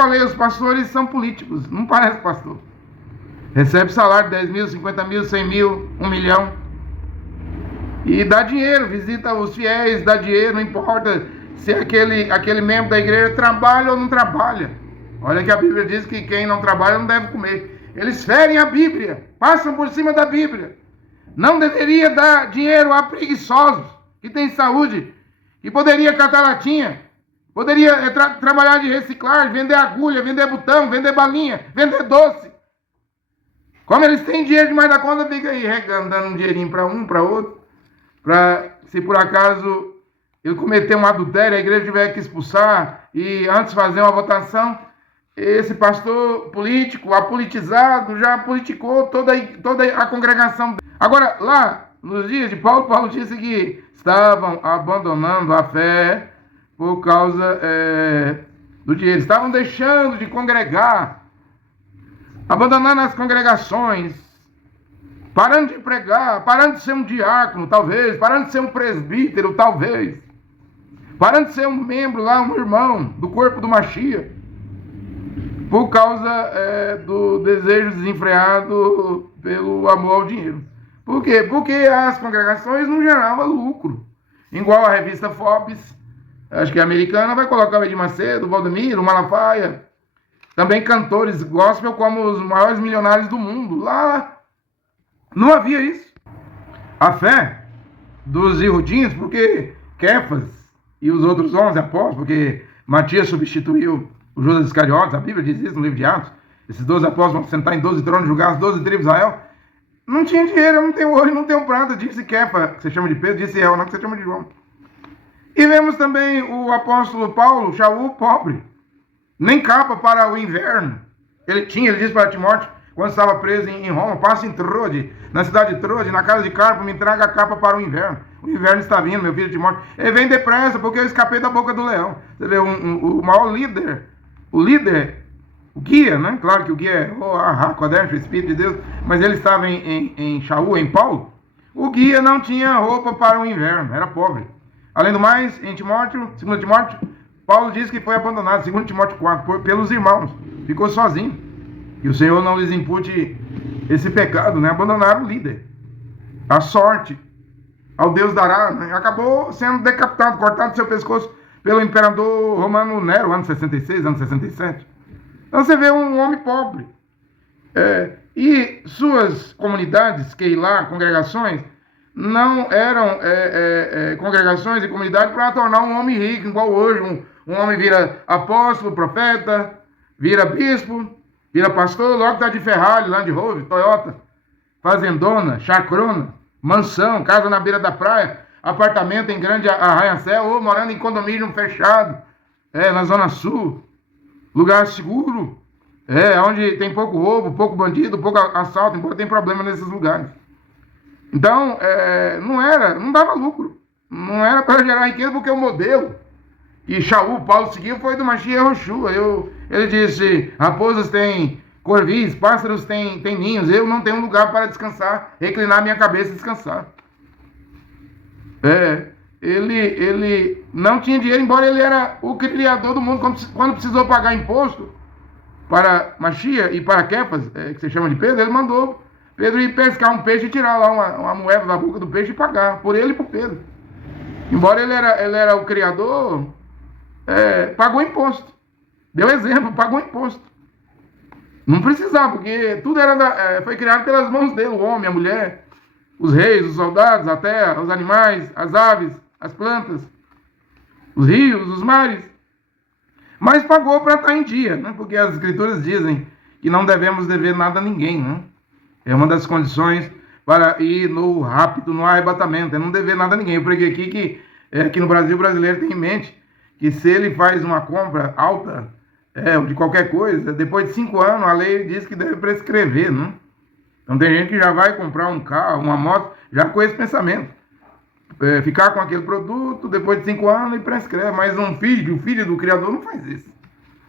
falei, os pastores são políticos, não parece pastor. Recebe salário de 10 mil, 50 mil, 100 mil, 1 milhão. E dá dinheiro, visita os fiéis, dá dinheiro, não importa se aquele membro da igreja trabalha ou não trabalha. Olha que a Bíblia diz que quem não trabalha não deve comer. Eles ferem a Bíblia, passam por cima da Bíblia. Não deveria dar dinheiro a preguiçosos, que têm saúde, que poderia catar latinha, poderia trabalhar de reciclar, vender agulha, vender botão, vender balinha, vender doce. Como eles têm dinheiro demais da conta, fica aí regando, dando um dinheirinho para um, para outro, para se por acaso ele cometer um adultério, a igreja tiver que expulsar e antes fazer uma votação, esse pastor político, apolitizado, já politicou toda a congregação. Agora, lá, nos dias de Paulo, Paulo disse que estavam abandonando a fé por causa do dinheiro. Estavam deixando de congregar, abandonando as congregações, parando de pregar, parando de ser um diácono, talvez, parando de ser um presbítero, talvez, parando de ser um membro lá, um irmão do corpo do Machia, por causa do desejo desenfreado pelo amor ao dinheiro. Por quê? Porque as congregações não geravam lucro. Igual a revista Forbes, acho que a americana, vai colocar o Edir Macedo, o Valdemiro, o Malafaia, também cantores gospel como os maiores milionários do mundo. Lá não havia isso. A fé dos irudinhos, porque Kefas e os outros 11 apóstolos, porque Matias substituiu o Judas Iscariotes, a Bíblia diz isso no livro de Atos, esses 12 apóstolos vão sentar em 12 tronos, julgar as 12 tribos de Israel. Não tinha dinheiro, não tem ouro, não tem prata, disse Kefa, que você chama de Pedro, disse não, que você chama de João. E vemos também o apóstolo Paulo, Shaul, pobre, nem capa para o inverno. Ele disse para Timóteo, quando estava preso em Roma, passe em Trode, na cidade de Trode, na casa de Carpo, me traga a capa para o inverno. O inverno está vindo, meu filho Timóteo. Ele vem depressa, porque eu escapei da boca do leão. Você vê, o maior líder, o guia, né? Claro que o guia é o Kodesh, o Espírito de Deus, mas ele estava em Shaul, em Paulo. O guia não tinha roupa para o inverno, era pobre. Além do mais, em Timóteo, 2 Timóteo, Paulo diz que foi abandonado, 2 Timóteo 4, pelos irmãos. Ficou sozinho. E o Senhor não lhes impute esse pecado, né? Abandonaram o líder. A sorte, ao Deus dará, né? Acabou sendo decapitado, cortado seu pescoço pelo imperador romano Nero, ano 66, ano 67. Então você vê um homem pobre. E suas comunidades, Keilah, congregações, não eram congregações e comunidades para tornar um homem rico, igual hoje. Um homem vira apóstolo, profeta, vira bispo, vira pastor, logo está de Ferrari, Land Rover, Toyota, fazendona, chacrona, mansão, casa na beira da praia, apartamento em grande arranha-céu, ou morando em condomínio fechado, na Zona Sul, lugar seguro, onde tem pouco roubo, pouco bandido, pouco assalto, embora tem problema nesses lugares. Então, não dava lucro, não era para gerar riqueza, porque o modelo que Shaul, Paulo seguiu foi do Mashiach Yoshua. Ele disse, raposas têm corvis, pássaros têm ninhos, eu não tenho um lugar para descansar, reclinar minha cabeça e descansar. Ele não tinha dinheiro, embora ele era o criador do mundo. Quando precisou pagar imposto para Mashiach e para Kefas, que se chama de Pedro, ele mandou Pedro ir pescar um peixe e tirar lá uma moeda da boca do peixe e pagar, por ele e por Pedro. Embora ele era o criador, pagou imposto. Deu exemplo, pagou imposto. Não precisava, porque tudo foi criado pelas mãos dele, o homem, a mulher, os reis, os soldados, a terra, os animais, as aves, as plantas, os rios, os mares. Mas pagou para estar em dia, né? Porque as escrituras dizem que não devemos dever nada a ninguém, né? É uma das condições para ir no rápido, no arrebatamento, é não dever nada a ninguém. Eu preguei aqui que aqui no Brasil, o brasileiro tem em mente que se ele faz uma compra alta de qualquer coisa, depois de 5 anos a lei diz que deve prescrever, né? Então tem gente que já vai comprar um carro, uma moto, já com esse pensamento. Ficar com aquele produto, depois de 5 anos e prescreve. Mas o filho do Criador não faz isso.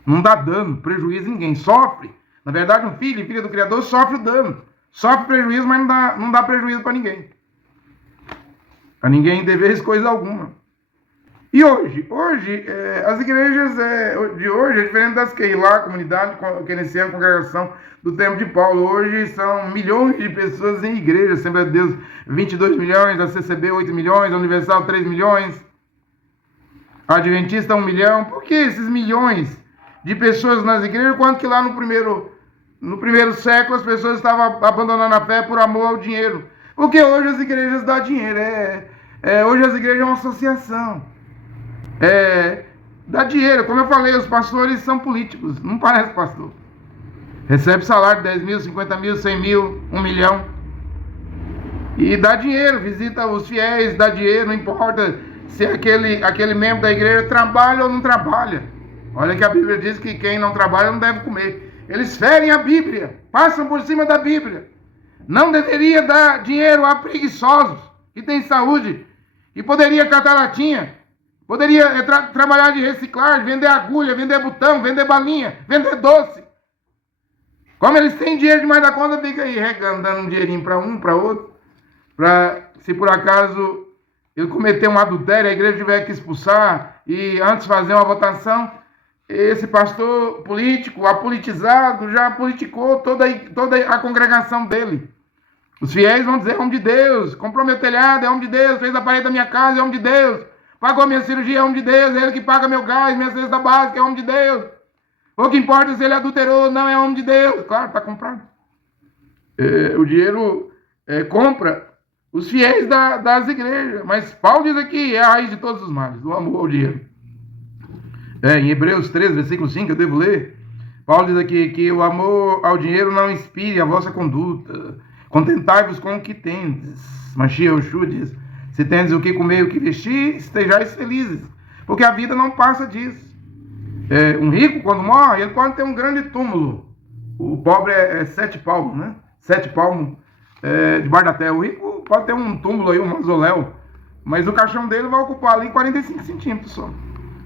Não dá dano, prejuízo a ninguém, sofre. Na verdade, um filho e filha do Criador sofre o dano. Sofre prejuízo, mas não dá prejuízo para ninguém. Para ninguém dever coisa alguma. E hoje? Hoje, as igrejas de hoje é diferente das que lá, a comunidade keynesiana, a congregação do tempo de Paulo. Hoje são milhões de pessoas em igreja, Assembleia de Deus 22 milhões, a CCB 8 milhões, a Universal 3 milhões, a Adventista 1 milhão. Por que esses milhões de pessoas nas igrejas, quanto que lá no primeiro século as pessoas estavam abandonando a fé por amor ao dinheiro? Porque hoje as igrejas dão dinheiro. Hoje as igrejas é uma associação. Dá dinheiro. Como eu falei, os pastores são políticos. Não parece pastor. Recebe salário de 10 mil, 50 mil, 100 mil, 1 milhão. E dá dinheiro, visita os fiéis, dá dinheiro, não importa se aquele membro da igreja trabalha ou não trabalha. Olha que a Bíblia diz que quem não trabalha não deve comer. Eles ferem a Bíblia, passam por cima da Bíblia. Não deveria dar dinheiro a preguiçosos que têm saúde e poderia catar latinha, poderia trabalhar de reciclagem, vender agulha, vender botão, vender balinha, vender doce. Como eles têm dinheiro demais da conta, fica aí regando, dando um dinheirinho para um, para outro, para se por acaso ele cometer um adultério, a igreja tiver que expulsar e antes fazer uma votação, esse pastor político, apolitizado, já politicou toda a congregação dele. Os fiéis vão dizer, é homem de Deus, comprou meu telhado, é homem de Deus, fez a parede da minha casa, é homem de Deus, pagou minha cirurgia, é homem de Deus, é ele que paga meu gás, minha cesta básica, é homem de Deus. O que importa é se ele adulterou ou não, é homem de Deus. Claro, está comprado. O dinheiro compra os fiéis das igrejas. Mas Paulo diz aqui, é a raiz de todos os males, o amor ao dinheiro. Em Hebreus 13, versículo 5, eu devo ler. Paulo diz aqui que o amor ao dinheiro não inspire a vossa conduta. Contentai-vos com o que tendes. Machia Oxu diz, se tendes o que comer e o que vestir, estejais felizes. Porque a vida não passa disso. Um rico, quando morre, ele pode ter um grande túmulo. O pobre é 7 palmos, né? 7 palmos debaixo da terra. O rico pode ter um túmulo aí, um mausoléu. Mas o caixão dele vai ocupar ali 45 centímetros só.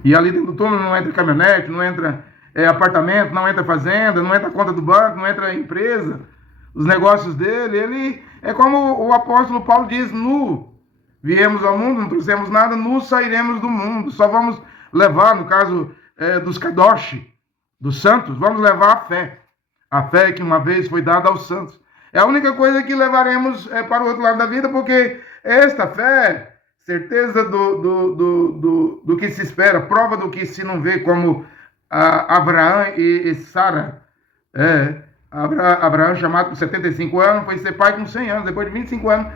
E ali dentro do túmulo não entra caminhonete, não entra apartamento, não entra fazenda, não entra conta do banco, não entra empresa. Os negócios dele, ele é como o apóstolo Paulo diz, nu viemos ao mundo, não trouxemos nada, nu sairemos do mundo. Só vamos levar, no caso dos Kadosh, dos santos, vamos levar a fé. A fé que uma vez foi dada aos santos. É a única coisa que levaremos para o outro lado da vida, porque esta fé, certeza do que se espera, prova do que se não vê, como Abraão e Sara. Abraão, chamado com 75 anos, foi ser pai com 100 anos, depois de 25 anos.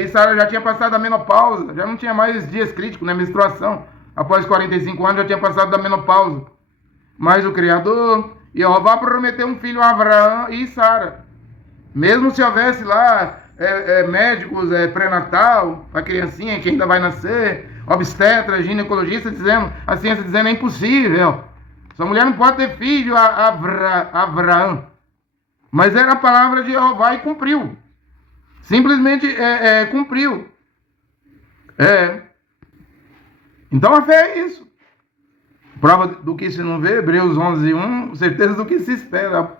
E Sara já tinha passado a menopausa, já não tinha mais dias críticos, né, menstruação. Após 45 anos já tinha passado da menopausa. Mas o Criador, Jeová, prometeu um filho a Abraão e Sara. Mesmo se houvesse lá médicos pré-natal, a criancinha que ainda vai nascer, obstetra, ginecologista, dizendo, a ciência dizendo é impossível. Essa mulher não pode ter filho a Abraão. Mas era a palavra de Jeová e cumpriu. Simplesmente cumpriu. Então a fé é isso. Prova do que se não vê, Hebreus 11, 1, certeza do que se espera.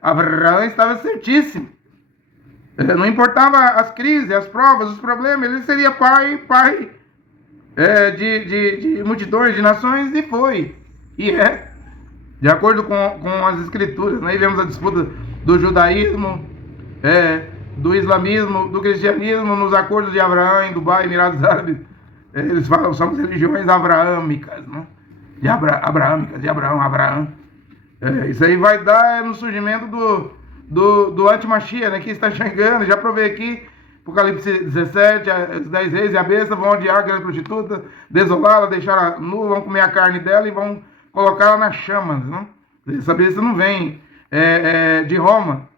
Abraão estava certíssimo. Não importava as crises, as provas, os problemas, ele seria pai de multidões, de nações, e foi. E de acordo com as escrituras. Aí vemos a disputa do judaísmo, do islamismo, do cristianismo, nos acordos de Abraão, em Dubai, Emirados Árabes. Eles falam, somos religiões abraâmicas, né? De Abraão. Isso aí vai dar no surgimento do anti-Machia, né? Que está chegando, já provei aqui, Apocalipse 17, os 10 reis e a besta vão odiar a grande prostituta, desolá-la, deixá-la nua, vão comer a carne dela e vão colocá-la nas chamas, né? Essa besta não vem de Roma,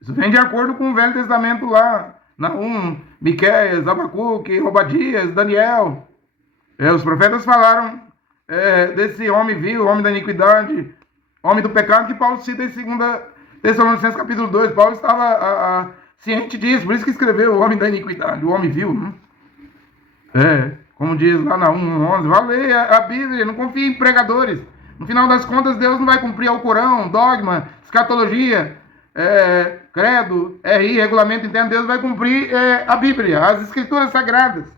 isso vem de acordo com o Velho Testamento lá, Naum, Miqueias, Abacuque, Obadias, Daniel. Os profetas falaram desse homem vil, homem da iniquidade, homem do pecado, que Paulo cita em 2 Tessalonicenses capítulo 2. Paulo estava ciente disso, por isso que escreveu o homem da iniquidade, o homem vil, né? Como diz lá na 1:11, vá ler a Bíblia, não confie em pregadores. No final das contas, Deus não vai cumprir o Corão, dogma, escatologia, credo, RI, regulamento interno. Deus vai cumprir a Bíblia, as escrituras sagradas.